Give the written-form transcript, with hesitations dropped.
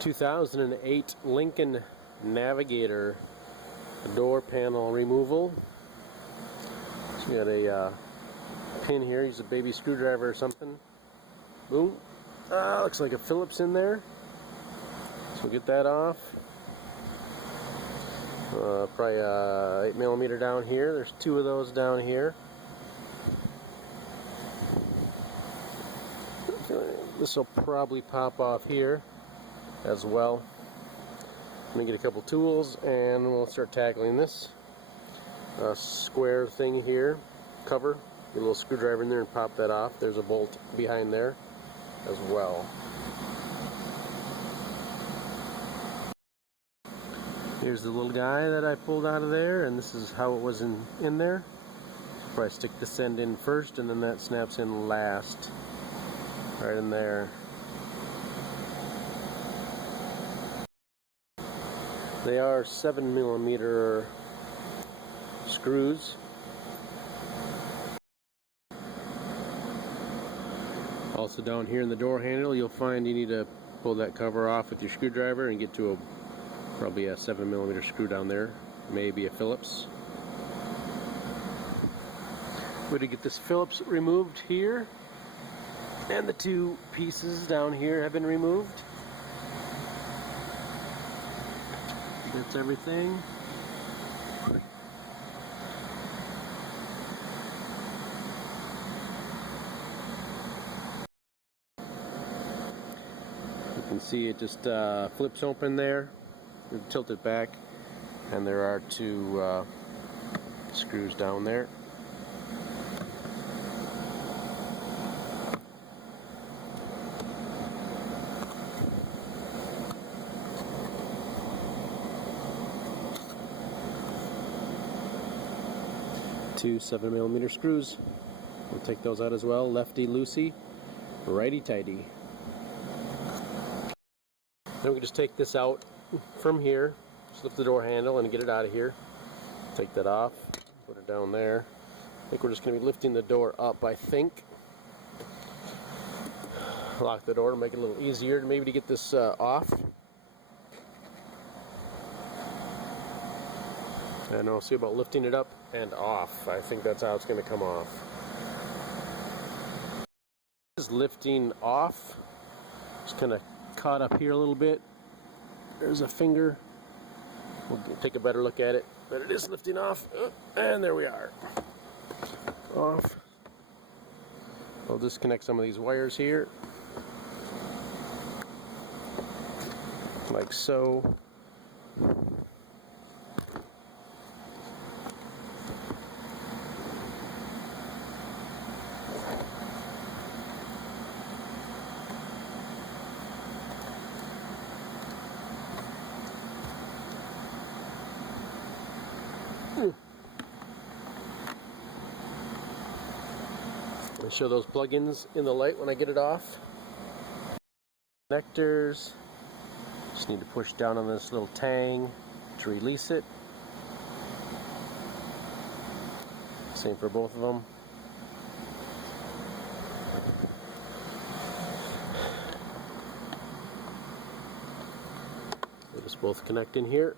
2008 Lincoln Navigator door panel removal. So you got a pin here. Use a baby screwdriver or something. Boom. Looks like a Phillips in there. So we'll get that off. Probably 8mm down here. There's two of those down here. This will probably pop off here as well. Let me get a couple tools and we'll start tackling this square thing here, cover. Get a little screwdriver in there and pop that off. There's a bolt behind there as well. Here's the little guy that I pulled out of there, and this is how it was in there. Probably stick this end in first and then that snaps in last. Right in there. They are 7mm screws. Also down here in the door handle, you'll find you need to pull that cover off with your screwdriver and get to probably a 7mm screw down there, maybe a Phillips. We're going to get this Phillips removed here, and the two pieces down here have been removed. That's everything. You can see it just flips open there. Tilt it back, and there are two screws down there. Two 7mm screws. We'll take those out as well. Lefty loosey, righty tighty. Then we can just take this out from here, slip the door handle and get it out of here. Take that off, put it down there. I think we're just going to be lifting the door up, I think. Lock the door to make it a little easier maybe to get this off. And I'll see about lifting it up and off. I think that's how it's going to come off. This is lifting off. Just kind of caught up here a little bit. There's a finger. We'll take a better look at it. But it is lifting off. And there we are. Off. I'll disconnect some of these wires here. Like so. I'll show those plugins in the light when I get it off. Connectors. Just need to push down on this little tang to release it. Same for both of them. They just both connect in here.